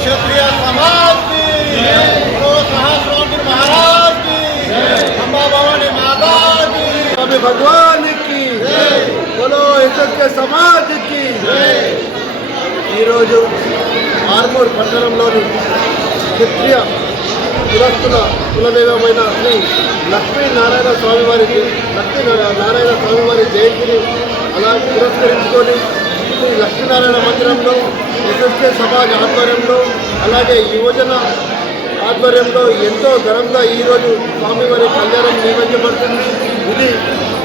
क्षत्रिय समाज की, सहस्रावती महाराज की, अम्बा भवानी माता की, स्वामी भगवान की, बोलो के समाज की। आर्मूर पट्टणंलोनी क्षत्रिय కులస్తుల కులదైవమైన శ్రీ లక్ష్మీనారాయణ స్వామివారి జయంతిని అలా పురస్కరించుకొని శ్రీ లక్ష్మీనారాయణ మందిరంలో ఎస్ఎస్కే సమాజ్ ఆధ్వర్యంలో అలాగే యువజన ఆధ్వర్యంలో ఎంతో ఘనంగా ఈరోజు స్వామివారి కళ్యాణం నిర్వహించబడుతుంది. ఇది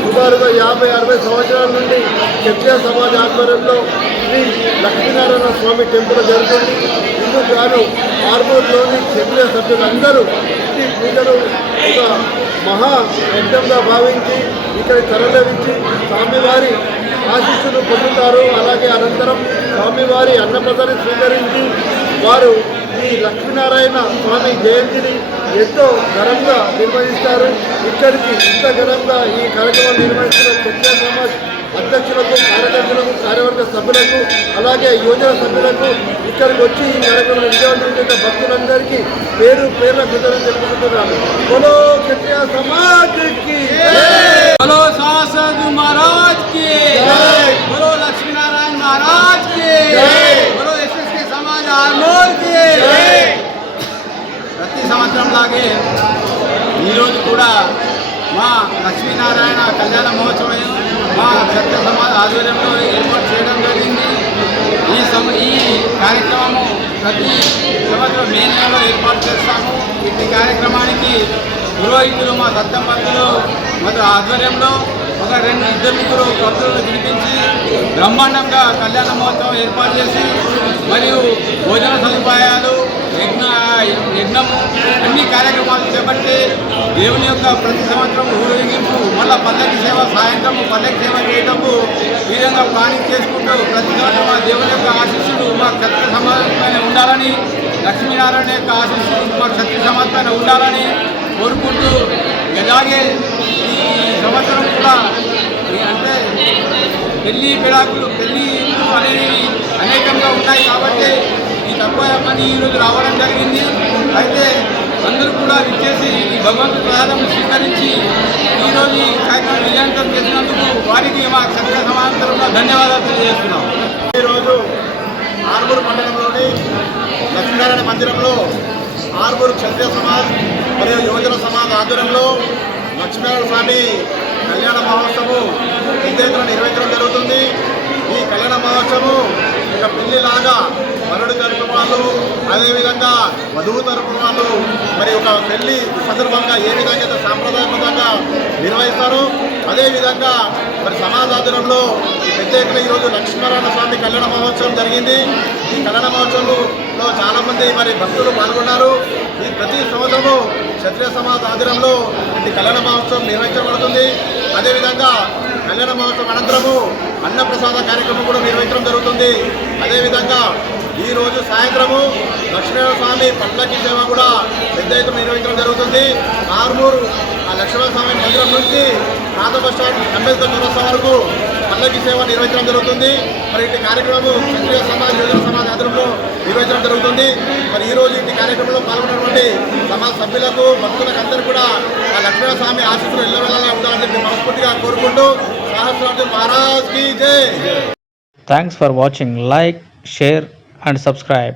సుమారుగా 50-60 సంవత్సరాల నుండి క్షత్రియ సమాజ్ ఆధ్వర్యంలో శ్రీ లక్ష్మీనారాయణ స్వామి టెంపుల్ జరుగుతుంది. ఇందుకు గాను ఆర్మూర్లోని క్షత్రియ సభ్యులందరూ ఈ పూజను ఒక మహా యజ్ఞంగా భావించి ఇక్కడ తరలించి స్వామివారి ఆశీస్సులు పొందుతారు. అలాగే అనంతరం స్వామివారి అన్నప్రసాదాన్ని స్వీకరించి వారు ఈ లక్ష్మీనారాయణ స్వామి జయంతిని ఎంతో ఘనంగా నిర్వహిస్తారు. ఇక్కడికి ఇంత ఘనంగా ఈ కార్యక్రమం నిర్వహిస్తున్న క్షత్రియ సమాజ్ అధ్యక్షులకు, కార్యదర్శులకు, కార్యవర్గ సభ్యులకు, అలాగే యువజన సభ్యులకు, ఇక్కడికి వచ్చి ఈ కార్యక్రమం విజయవంతం చేసిన భక్తులందరికీ పేరు పేర్ల కృతజ్ఞతలు తెలుపుకుంటున్నాను. బోలో క్షత్రియ సమాజ్ కి, బోలో శాసన महाराज की, బోలో లక్ష్మీనారాయణ महाराज की, బోలో ఎస్ఎస్కే సమాజ్ ఆర్మూర్ की। ప్రతి సంవత్సరం లాగే ఈరోజు కూడా మా లక్ష్మీనారాయణ కళ్యాణ మహోత్సవం మా క్షత్రియ సమాజ్ ఆధ్వర్యంలో ఏర్పాటు చేయడం జరిగింది. ఈ కార్యక్రమము ప్రతి సంవత్సరం మే నెలలో ఏర్పాటు చేస్తాము. ఇట్టి కార్యక్రమానికి పురోహితులు మా సత్యంపతులు మరియు ఆధ్వర్యంలో ఒక 2-3 భక్తులను పిలిపించి బ్రహ్మాండంగా కళ్యాణ మహోత్సవం ఏర్పాటు చేసి మరియు భోజన సదుపాయాలు, యజ్ఞము అన్ని కార్యక్రమాలు చేపట్టి దేవుని యొక్క ప్రతి సంవత్సరం ఊరేగింపు, మళ్ళీ పల్లకి సేవ, సాయంత్రం పల్లకి సేవ చేయటము ఈ విధంగా ప్లానింగ్ చేసుకుంటూ ప్రతి సంవత్సరం ఆ దేవుని యొక్క ఆశీస్సులు మా క్షత్రియ సమాజం పైన ఉండాలని, లక్ష్మీనారాయణ యొక్క ఆశీస్సులు మా క్షత్రియ సమాజం పైన ఉండాలని కోరుకుంటూ, అలాగే ఈ సంవత్సరం కూడా అంటే పెళ్లి అనేవి అనేకంగా ఉన్నాయి కాబట్టి ఈ తక్కువ మంది ఈరోజు రావడం జరిగింది. అయితే అందరూ కూడా ఇచ్చేసి ఈ భగవంతుడి ప్రసాదం స్వీకరించి ఈరోజు ఈ కార్యక్రమం విజయవంతం చేసినందుకు వారికి మా క్షత్రియ సమాజంలో ధన్యవాదాలు తెలియజేస్తున్నాం. ఈరోజు ఆర్మూర్ మండలంలోని లక్ష్మీనారాయణ మందిరంలో ఆర్మూర్ క్షత్రియ సమాజ్ మరియు యువజన సమాజ్ ఆధ్వర్యంలో లక్ష్మీనారాయణ స్వామి కళ్యాణ మహోత్సవం పెద్ద ఎత్తున నిర్వహించడం జరుగుతుంది. ఈ కళ్యాణ మహోత్సవం ఒక పెళ్లిలాగా వరుడు తరపు వాళ్ళు, అదేవిధంగా వధువు తరపు వాళ్ళు మరి ఒక పెళ్లి సందర్భంగా ఏ విధంగా సాంప్రదాయబద్ధంగా నిర్వహిస్తారు, అదేవిధంగా మరి సమాజాధ్వర్యంలో ఈ పెద్ద ఎత్తున ఈరోజు లక్ష్మీనారాయణ స్వామి కళ్యాణ మహోత్సవం జరిగింది. ఈ కళ్యాణ మహోత్సవంలో చాలామంది మరి భక్తులు పాల్గొన్నారు. ఈ ప్రతి సంవత్సరము క్షత్రియ సమాజ్ ఆధ్వర్యంలో ఈ కళ్యాణ మహోత్సవం నిర్వహించబడుతుంది. అదేవిధంగా కళ్యాణ మహోత్సవం అనంతరము అన్నప్రసాద కార్యక్రమం కూడా నిర్వహించడం జరుగుతుంది. అదేవిధంగా ఈరోజు సాయంత్రము లక్ష్మీనారాయణ స్వామి పల్లకి సేవ కూడా పెద్ద ఎత్తున నిర్వహించడం జరుగుతుంది. ఆర్మూరు లక్ష్మీనారాయణ స్వామి మందిరం నుంచి పాత బస్టాండ్ అంబేద్కర్ చౌరస్తా వరకు పల్లకి సేవ నిర్వహించడం జరుగుతుంది. మరి ఇటు కార్యక్రమం క్షత్రియ సమాజ్ యువజన సమాజ్ ఆధ్వర్యంలో నిర్వహించడం జరుగుతుంది. మరి ఈరోజు ఇటు కార్యక్రమంలో పాల్గొన్నటువంటి సమాజ సభ్యులకు భక్తులకు అందరూ కూడా ఆ లక్ష్మీనరసింహ స్వామి ఆశీస్సులు ఎల్లవేళలా ఉండాలని చెప్పి మనస్ఫూర్తిగా కోరుకుంటూ సహస్రార్జున్ మహారాజ్ కీ జై. Thanks for watching. Like, share and subscribe.